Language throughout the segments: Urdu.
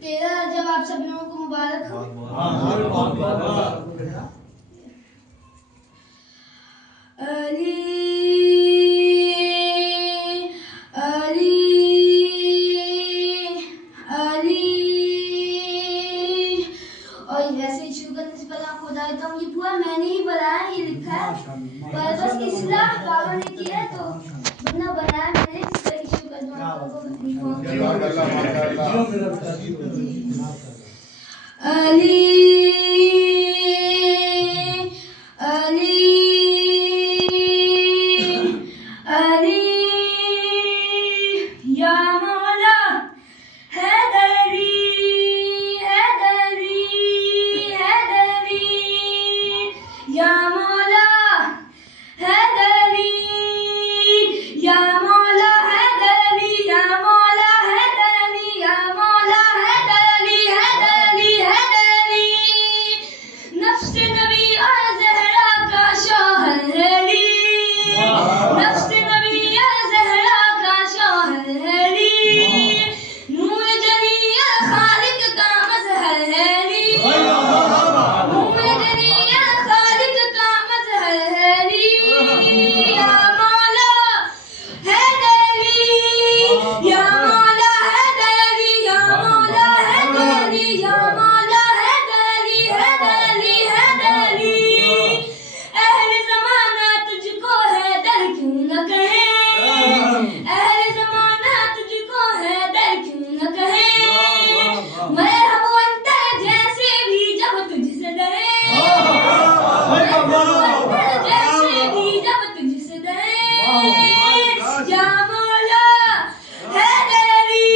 تیرا جب آپ سب لوگوں کو مبارک ہو. علی علی علی. اور ویسے شکر اس پر آپ کو بتا دیتا ہوں، یہ پورا میں نے ہی بنایا، یہ لکھا ہے، پر بس اصلاح بابا نے کی ہے تو بنا بنایا میں نے، اس کا ایشو کرنا علی علی علی یا مولا حیدری حیدری حیدری یا مولا حیدری یا مولا حیدری یا مولا حیدری یا مولا حیدری حیدری حیدری. نفس نبی اور زہرا کا شوہر علی، نفس نبی اور زہرا کا شوہر علی، نور جلی خالق کا مظہر علی، نور جلی خالق کا مظہر علی. یا مولا حیدری یا مولا حیدری یا مولا حیدری یا مولا حیدری حیدری حیدری. اہل زمانہ تجھ کو حیدر کیوں نہ کہیں، اہل زمانہ تجھ کو حیدر کیوں نہ کہیں. مرحبا انت جیسے بھی جب تجھ سے ڈرے، مرحبا انت جیسے بھی جب تجھ سے ڈرے. یا مولا حیدری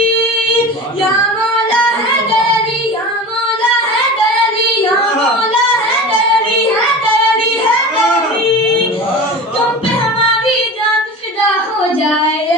یا مولا حیدری یا مولا حیدری یا مولا حیدری حیدری حیدری. تم پہ ہماری جان فدا ہو جائے